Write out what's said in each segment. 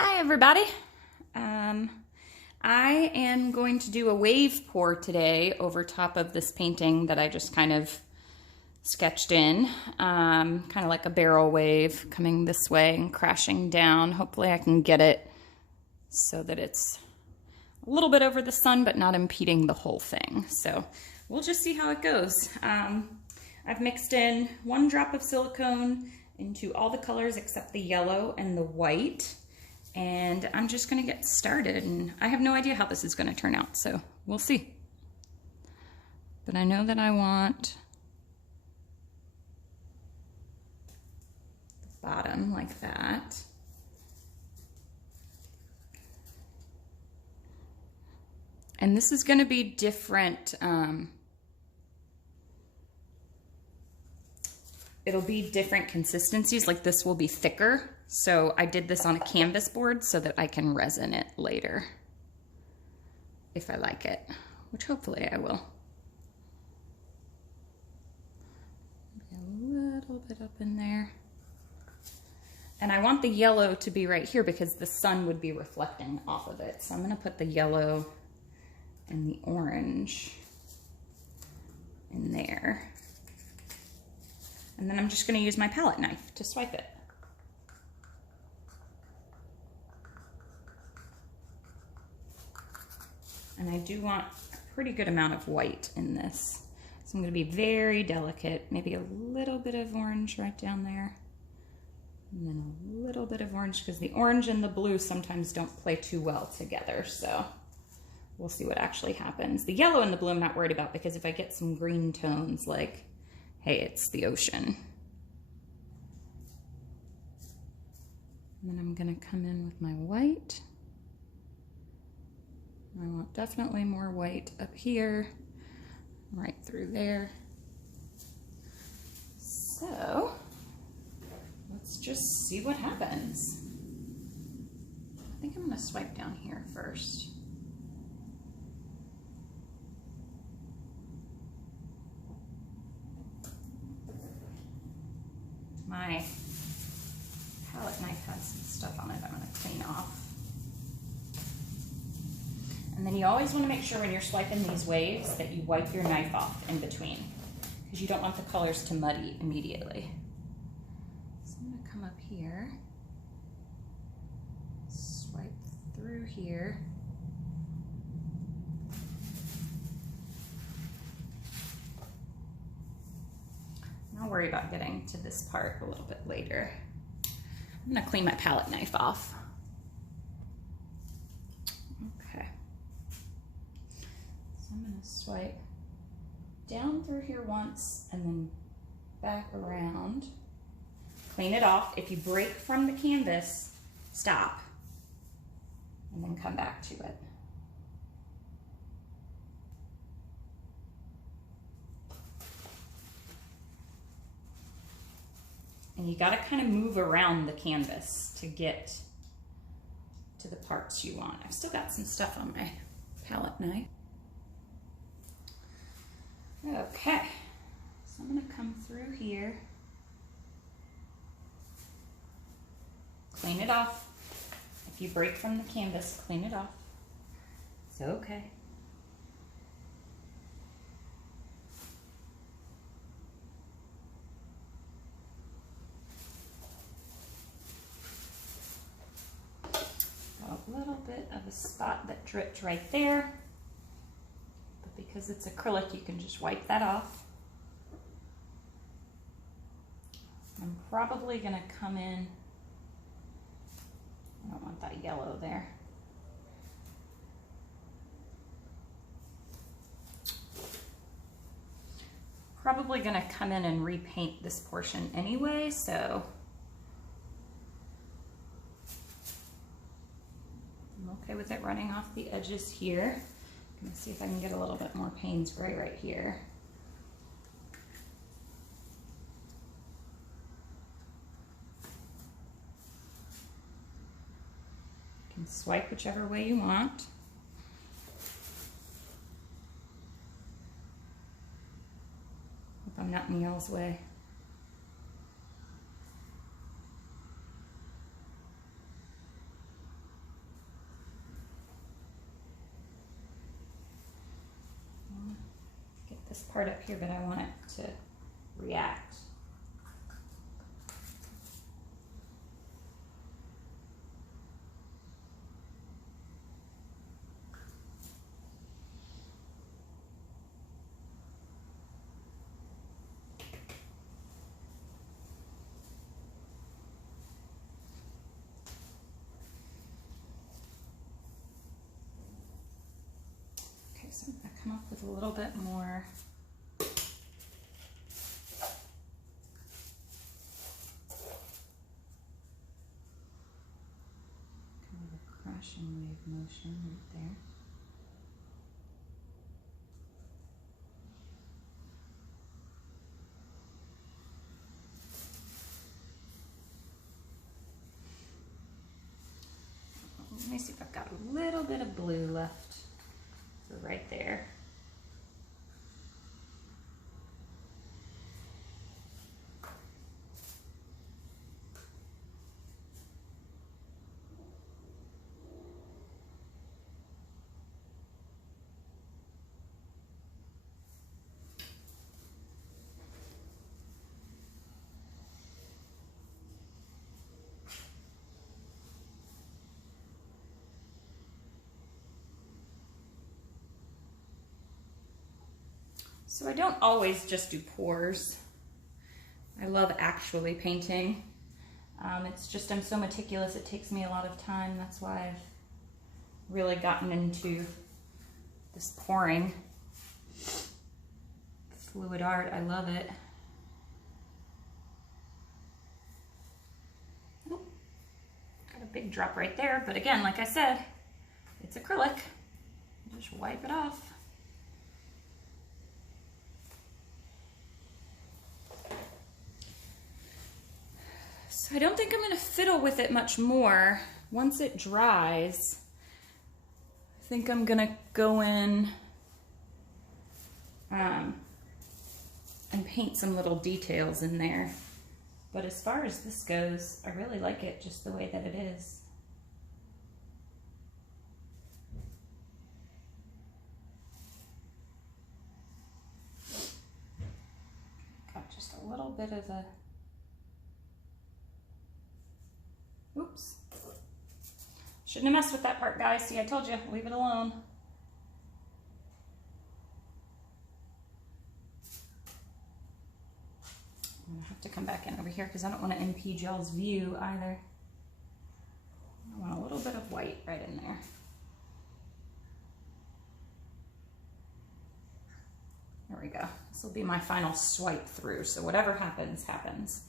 Hi everybody. I am going to do a wave pour today over top of this painting that I just kind of sketched in, kind of like a barrel wave coming this way and crashing down. Hopefully I can get it so that it's a little bit over the sun but not impeding the whole thing. So we'll just see how it goes. I've mixed in 1 drop of silicone into all the colors except the yellow and the white. And I'm just gonna get started, and I have no idea how this is gonna turn out, so we'll see. But I know that I want the bottom like that. And this is gonna be different. It'll be different consistencies, like this will be thicker. So I did this on a canvas board so that I can resin it later if I like it, which hopefully I will. Maybe a little bit up in there. And I want the yellow to be right here because the sun would be reflecting off of it. So I'm gonna put the yellow and the orange in there. And then I'm just gonna use my palette knife to swipe it. And I do want a pretty good amount of white in this. So I'm gonna be very delicate, maybe a little bit of orange right down there. And then a little bit of orange, because the orange and the blue sometimes don't play too well together. So we'll see what actually happens. The yellow and the blue I'm not worried about, because if I get some green tones, like, hey, it's the ocean. And then I'm gonna come in with my white. I want definitely more white up here, right through there. So let's just see what happens. I think I'm gonna swipe down here first. My palette knife has some stuff on it I'm gonna clean off. And then you always want to make sure when you're swiping these waves that you wipe your knife off in between, because you don't want the colors to muddy immediately. So I'm going to come up here, swipe through here. And I'll worry about getting to this part a little bit later. I'm going to clean my palette knife off. I'm going to swipe down through here once and then back around. Clean it off. If you break from the canvas, stop and then come back to it. And you got to kind of move around the canvas to get to the parts you want. I've still got some stuff on my palette knife. Okay, so I'm going to come through here, clean it off. If you break from the canvas, clean it off. It's okay. A little bit of a spot that dripped right there. Because it's acrylic, you can just wipe that off. I'm probably gonna come in, I don't want that yellow there. Probably gonna come in and repaint this portion anyway, so I'm okay with it running off the edges here. Let me see if I can get a little bit more paint spray right here. You can swipe whichever way you want. Hope I'm not in y'all's way. this part up here, but I want it to react. So I'm going to come up with a little bit more kind of a crashing wave motion right there. Let me see if I've got a little bit of blue left. So right there. So I don't always just do pours. I love actually painting. It's just I'm so meticulous, it takes me a lot of time. That's why I've really gotten into this pouring. Fluid art, I love it. Oop, got a big drop right there, but again, like I said, it's acrylic. Just wipe it off. So I don't think I'm going to fiddle with it much more. Once it dries, I think I'm going to go in and paint some little details in there. But as far as this goes, I really like it just the way that it is. Got just a little bit of a oops. Shouldn't have messed with that part, guys. See, I told you, leave it alone. I'm gonna have to come back in over here because I don't want to impede y'all's view either. I want a little bit of white right in there. There we go. This will be my final swipe through, so whatever happens, happens.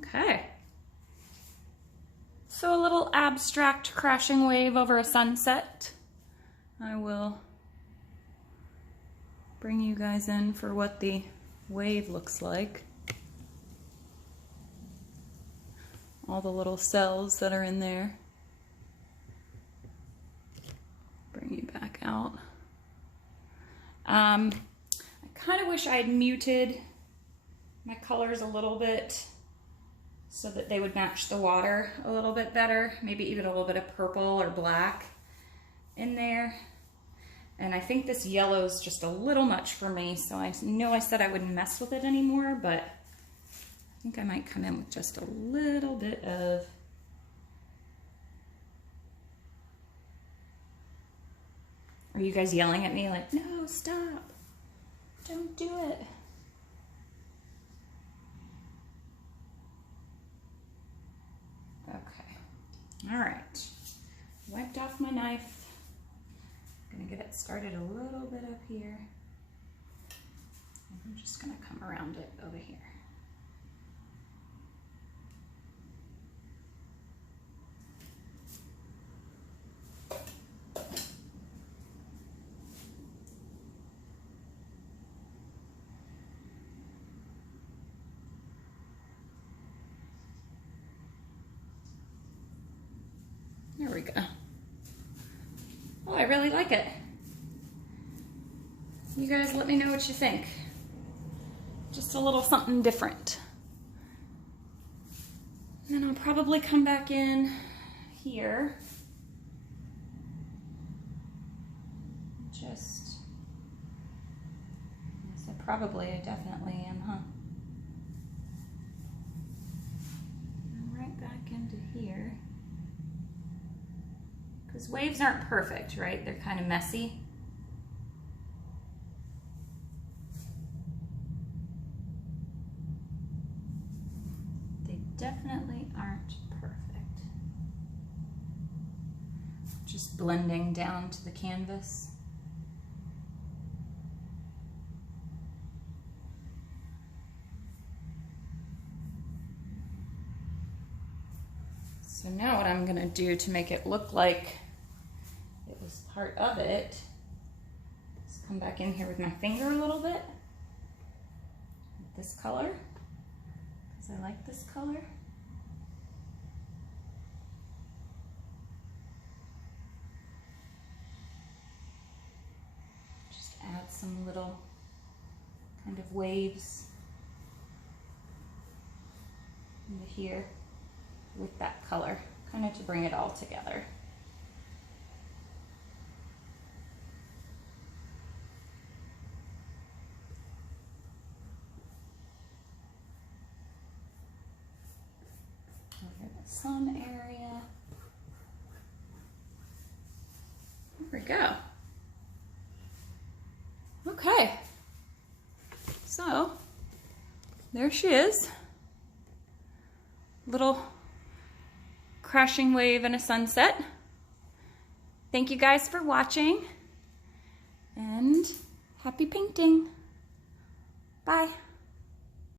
Okay. So a little abstract crashing wave over a sunset. I will bring you guys in for what the wave looks like. All the little cells that are in there. Bring you back out. I kind of wish I had muted my colors a little bit so that they would match the water a little bit better. Maybe even a little bit of purple or black in there. And I think this yellow is just a little much for me, so I know I said I wouldn't mess with it anymore, but I think I might come in with just a little bit of Are you guys yelling at me like, no, stop, don't do it? Okay, all right. Wiped off my knife. I'm gonna get it started a little bit up here. I'm just gonna come around it over here. really like it. You guys let me know what you think. Just a little something different. And then I'll probably come back in here. Just, yes, I definitely am, huh? And right back into here. Because waves aren't perfect, right? They're kind of messy. They definitely aren't perfect. Just blending down to the canvas. So now what I'm gonna do to make it look like it was part of it is come back in here with my finger a little bit. With this color, because I like this color. Just add some little kind of waves into here with that color, kind of to bring it all together. Over the sun area. There we go. Okay, so there she is. Little crashing wave and a sunset. Thank you guys for watching, and happy painting. Bye.